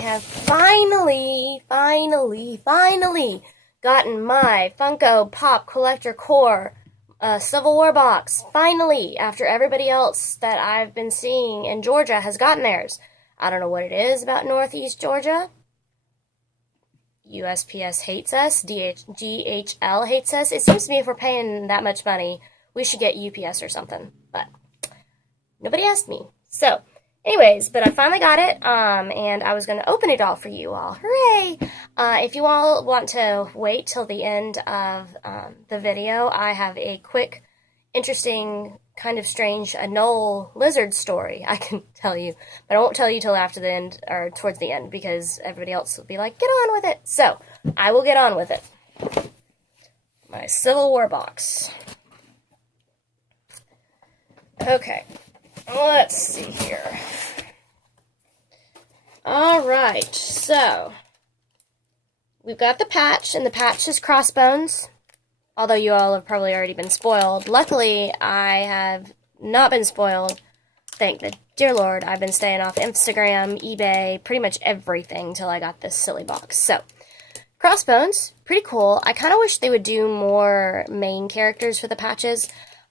have finally gotten my Funko Pop Collector Core Civil War box. Finally, after everybody else that I've been seeing in Georgia has gotten theirs. I don't know what it is about Northeast Georgia. USPS hates us. DHL hates us. It seems to me if we're paying that much money, we should get UPS or something. But nobody asked me. So, anyways, but I finally got it, and I was going to open it all for you all. Hooray! If you all want to wait till the end of the video, I have a quick, interesting, kind of strange anol lizard story I can tell you. But I won't tell you till after the end, or towards the end, because everybody else will be like, get on with it. So, I will get on with it. My Civil War box. Okay. Let's see here. Alright, so we've got the patch, and the patch is Crossbones, although you all have probably already been spoiled. Luckily, I have not been spoiled, thank the dear Lord. I've been staying off Instagram, eBay, pretty much everything till I got this silly box. So, Crossbones, pretty cool. I kind of wish they would do more main characters for the patches.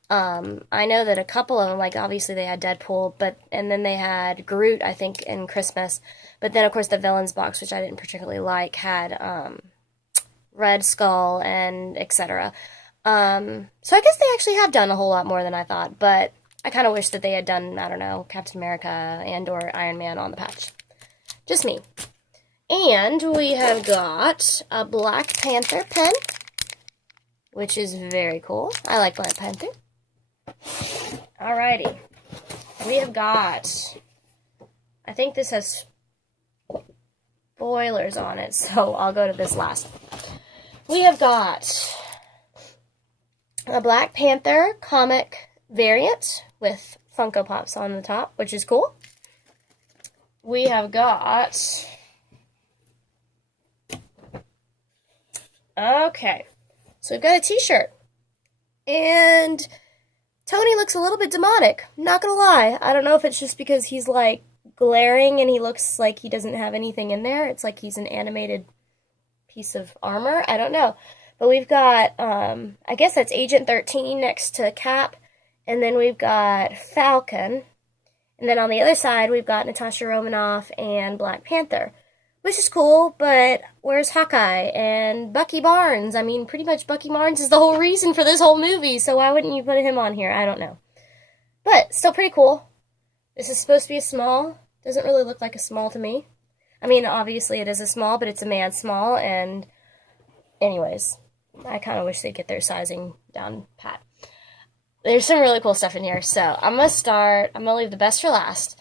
I know that a couple of them, like obviously they had Deadpool, and then they had Groot, I think, in Christmas. But then, of course, the Villains box, which I didn't particularly like, had Red Skull and etc. So I guess they actually have done a whole lot more than I thought, but I kind of wish that they had done, I don't know, Captain America and or Iron Man on the patch. Just me. And we have got a Black Panther pen, which is very cool. I like Black Panther. Alrighty. We have got, I think this has spoilers on it, so I'll go to this last. We have got a Black Panther comic variant with Funko Pops on the top, which is cool. We have got, okay, so we've got a t-shirt, and Tony looks a little bit demonic, not gonna lie. I don't know if it's just because he's, like, glaring and he looks like he doesn't have anything in there. It's like he's an animated piece of armor. I don't know. But we've got, I guess that's Agent 13 next to Cap. And then we've got Falcon. And then on the other side, we've got Natasha Romanoff and Black Panther. Which is cool, but where's Hawkeye and Bucky Barnes? I mean, pretty much Bucky Barnes is the whole reason for this whole movie, so why wouldn't you put him on here? I don't know. But, still pretty cool. This is supposed to be a small. Doesn't really look like a small to me. I mean, obviously it is a small, but it's a man small, and anyways, I kind of wish they'd get their sizing down pat. There's some really cool stuff in here, so I'm going to leave the best for last.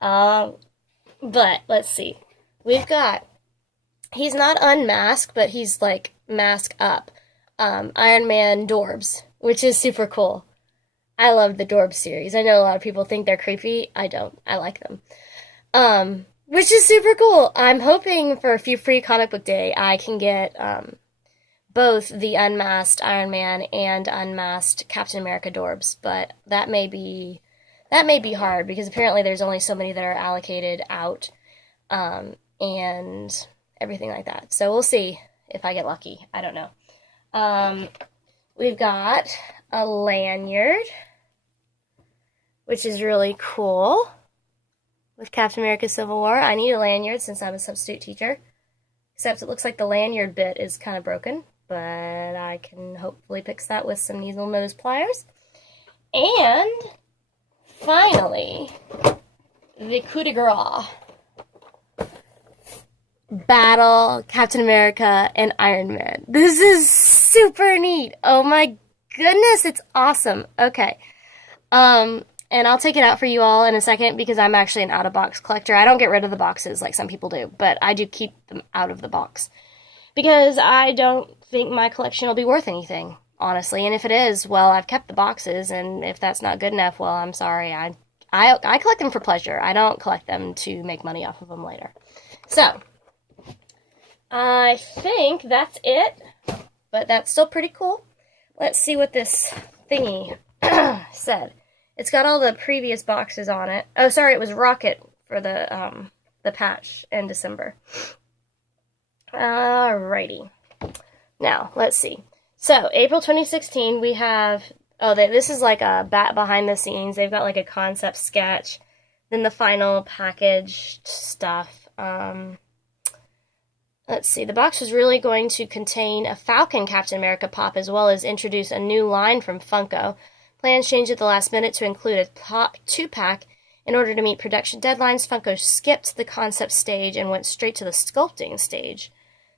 But, let's see. We've got, he's not unmasked, but he's, like, mask up. Iron Man Dorbs, which is super cool. I love the Dorbs series. I know a lot of people think they're creepy. I don't. I like them. Which is super cool. I'm hoping for a few free comic book day I can get, both the unmasked Iron Man and unmasked Captain America Dorbs, but that may be hard, because apparently there's only so many that are allocated out, and everything like that. So we'll see if I get lucky. I don't know. We've got a lanyard, which is really cool, with Captain America Civil War. I need a lanyard since I'm a substitute teacher, except it looks like the lanyard bit is kind of broken, but I can hopefully fix that with some needle nose pliers. And finally, the coup de grace. Battle Captain America and Iron Man. This is super neat. Oh my goodness, it's awesome. Okay. And I'll take it out for you all in a second, because I'm actually an out-of-box collector. I don't get rid of the boxes like some people do, but I do keep them out of the box, because I don't think my collection will be worth anything, honestly. And if it is, well, I've kept the boxes, and if that's not good enough, well, I'm sorry. I collect them for pleasure. I don't collect them to make money off of them later. So, I think that's it, but that's still pretty cool. Let's see what this thingy said. It's got all the previous boxes on it. Oh, sorry, it was Rocket for the the patch in December. Alrighty. Now, let's see. So, April 2016, we have, this is like a behind the scenes. They've got like a concept sketch, then the final packaged stuff. Let's see. The box was really going to contain a Falcon Captain America pop as well as introduce a new line from Funko. Plans changed at the last minute to include a top 2-pack. In order to meet production deadlines, Funko skipped the concept stage and went straight to the sculpting stage.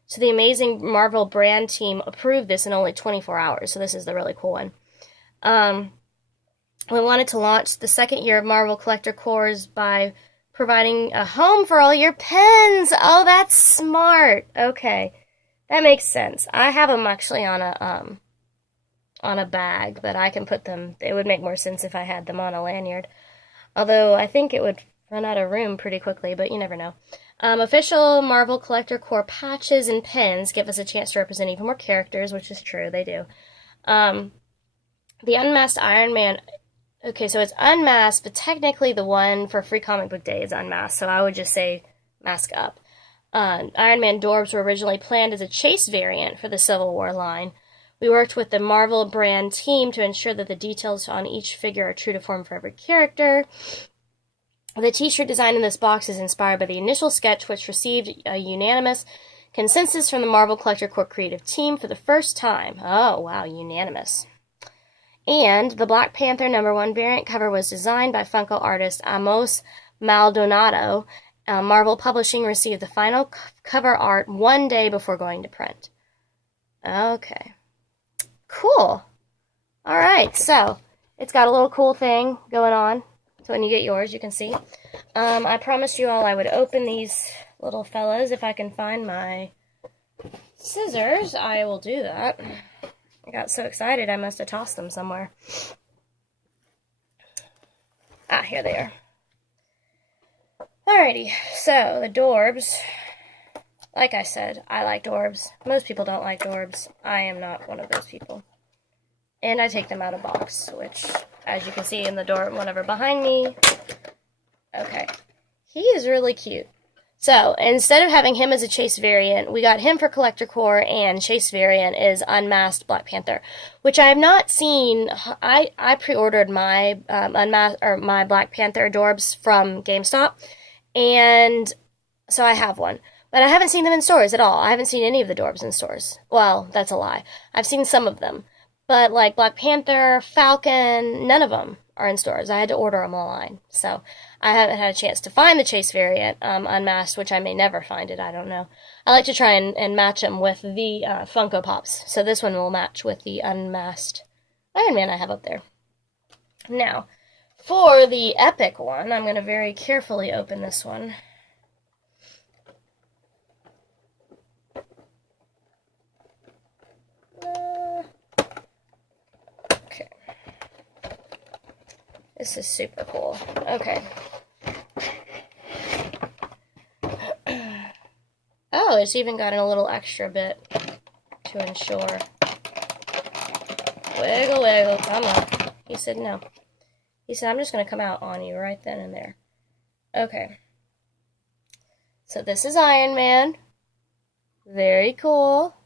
So the amazing Marvel brand team approved this in only 24 hours. So this is the really cool one. We wanted to launch the second year of Marvel Collector Cores by providing a home for all your pens. Oh, that's smart. Okay, that makes sense. I have them actually on a bag, but I can put them. It would make more sense if I had them on a lanyard. Although I think it would run out of room pretty quickly, but you never know. Official Marvel Collector Core patches and pins give us a chance to represent even more characters, which is true, they do. The Unmasked Iron Man, okay, so it's unmasked, but technically the one for Free Comic Book Day is unmasked, so I would just say mask up. Iron Man Dorbs were originally planned as a chase variant for the Civil War line. We worked with the Marvel brand team to ensure that the details on each figure are true to form for every character. The t-shirt design in this box is inspired by the initial sketch, which received a unanimous consensus from the Marvel Collector Corp creative team for the first time. Oh, wow, unanimous. And the Black Panther #1 variant cover was designed by Funko artist Amos Maldonado. Marvel Publishing received the final cover art one day before going to print. Okay. Cool. All right, so it's got a little cool thing going on. So when you get yours, you can see. I promised you all I would open these little fellas. If I can find my scissors, I will do that. I got so excited I must have tossed them somewhere. Ah, here they are. Alrighty, so the Dorbs. Like I said, I like Dorbs. Most people don't like Dorbs. I am not one of those people. And I take them out of box, which, as you can see in the door, one over behind me. Okay. He is really cute. So, instead of having him as a chase variant, we got him for Collector Core, and chase variant is Unmasked Black Panther, which I have not seen. I pre-ordered my my Black Panther Adorbs from GameStop, and so I have one. But I haven't seen them in stores at all. I haven't seen any of the Dorbs in stores. Well, that's a lie. I've seen some of them. But like Black Panther, Falcon, none of them are in stores. I had to order them online. So I haven't had a chance to find the chase variant unmasked, which I may never find it. I don't know. I like to try and match them with the Funko Pops. So this one will match with the unmasked Iron Man I have up there. Now, for the epic one, I'm going to very carefully open this one. This is super cool. Okay. Oh, it's even got a little extra bit to ensure. Wiggle, wiggle. Come on. He said no. He said, I'm just going to come out on you right then and there. Okay. So this is Iron Man. Very cool.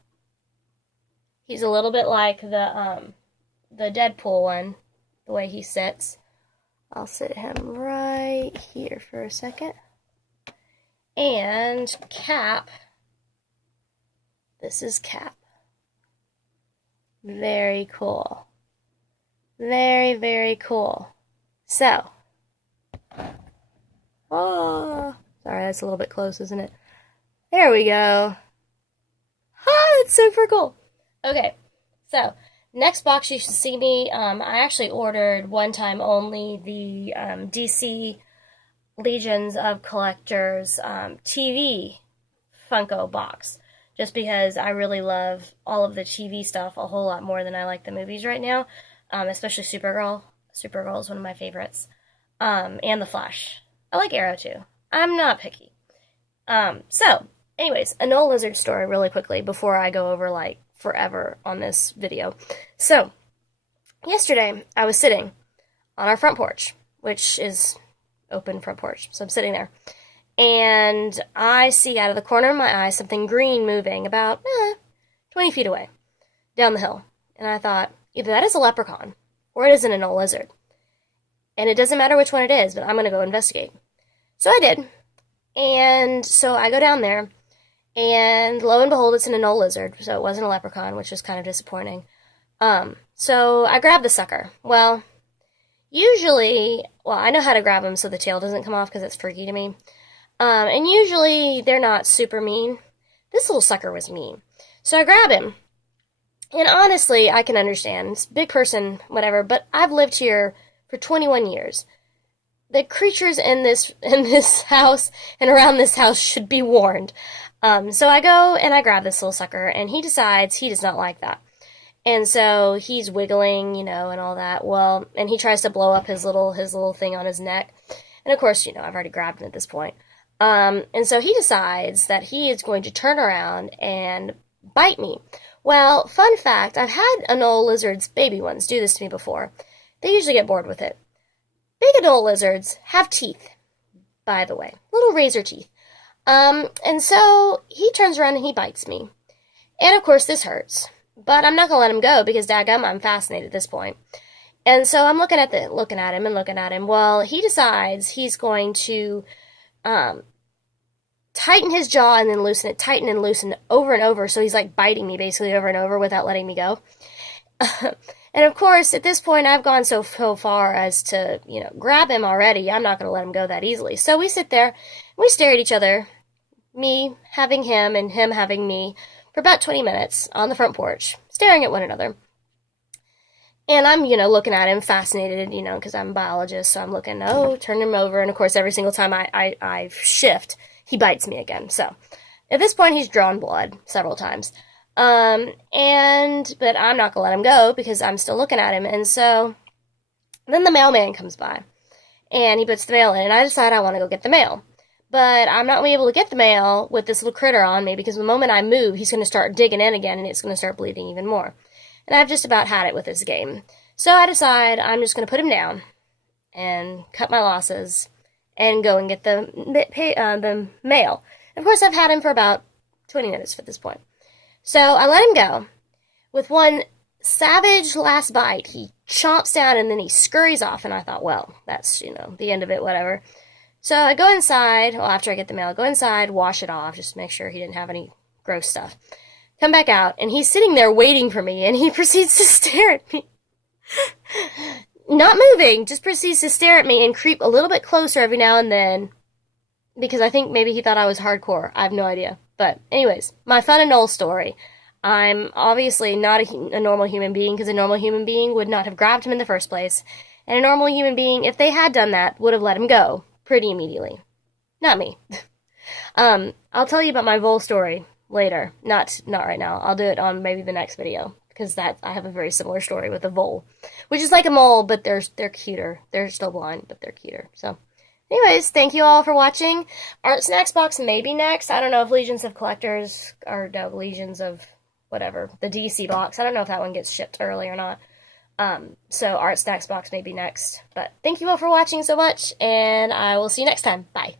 He's a little bit like the Deadpool one, the way he sits. I'll sit him right here for a second. And Cap. This is Cap. Very cool. Very, very cool. So. Oh. Sorry, that's a little bit close, isn't it? There we go. Oh, that's super cool. Okay. So. Next box you should see me, I actually ordered one time only the DC Legions of Collectors TV Funko box. Just because I really love all of the TV stuff a whole lot more than I like the movies right now. Especially Supergirl. Supergirl is one of my favorites. And The Flash. I like Arrow too. I'm not picky. So, anyways, Anol Lizard story really quickly before I go over like forever on this video. So, yesterday I was sitting on our front porch, which is open front porch, so I'm sitting there, and I see out of the corner of my eye something green moving about 20 feet away down the hill. And I thought, either that is a leprechaun or it is an anol lizard. And it doesn't matter which one it is, but I'm going to go investigate. So I did. And so I go down there, and lo and behold, it's an anol lizard. So it wasn't a leprechaun, which was kind of disappointing. So I grabbed the sucker. Well, usually, I know how to grab them so the tail doesn't come off because it's freaky to me. And usually they're not super mean. This little sucker was mean. So I grab him. And honestly, I can understand. It's a big person, whatever, but I've lived here for 21 years. The creatures in this house and around this house should be warned. So I go and I grab this little sucker, and he decides he does not like that. And so he's wiggling, and all that. Well, and he tries to blow up his little thing on his neck. And of course, I've already grabbed him at this point. And so he decides that he is going to turn around and bite me. Well, fun fact, I've had anol lizards, baby ones, do this to me before. They usually get bored with it. Big anol lizards have teeth, by the way. Little razor teeth. And so he turns around and he bites me. And of course this hurts. But I'm not going to let him go because daggum, I'm fascinated at this point. And so I'm looking at him. Well, he decides he's going to tighten his jaw and then loosen it, tighten and loosen over and over. So he's like biting me basically over and over without letting me go. And of course, at this point, I've gone so far as to, grab him already. I'm not going to let him go that easily. So we sit there, and we stare at each other, me having him and him having me, for about 20 minutes on the front porch, staring at one another. And I'm, looking at him, fascinated, because I'm a biologist, so I'm looking, turn him over. And of course, every single time I shift, he bites me again. So at this point, he's drawn blood several times. But I'm not gonna let him go because I'm still looking at him. And so then the mailman comes by and he puts the mail in, and I decide I want to go get the mail. But I'm not gonna be able to get the mail with this little critter on me because the moment I move, he's gonna start digging in again and it's gonna start bleeding even more. And I've just about had it with this game. So I decide I'm just gonna put him down and cut my losses and go and get the mail. And of course, I've had him for about 20 minutes at this point. So I let him go. With one savage last bite, he chomps down and then he scurries off. And I thought, well, that's, the end of it, whatever. So I go inside, after I get the mail, I go inside, wash it off, just to make sure he didn't have any gross stuff. Come back out, and he's sitting there waiting for me, and he proceeds to stare at me. Not moving, just proceeds to stare at me and creep a little bit closer every now and then, because I think maybe he thought I was hardcore. I have no idea. But anyways, my fun anol story. I'm obviously not a normal human being, because a normal human being would not have grabbed him in the first place. And a normal human being, if they had done that, would have let him go pretty immediately. Not me. I'll tell you about my vole story later. Not right now. I'll do it on maybe the next video, because I have a very similar story with a vole, which is like a mole, but they're cuter. They're still blind, but they're cuter. So anyways, thank you all for watching. Art Snacks box may be next. I don't know if Legions of Collectors, or no, Legions of whatever, the DC box. I don't know if that one gets shipped early or not. So Art Snacks box may be next. But thank you all for watching so much, and I will see you next time. Bye.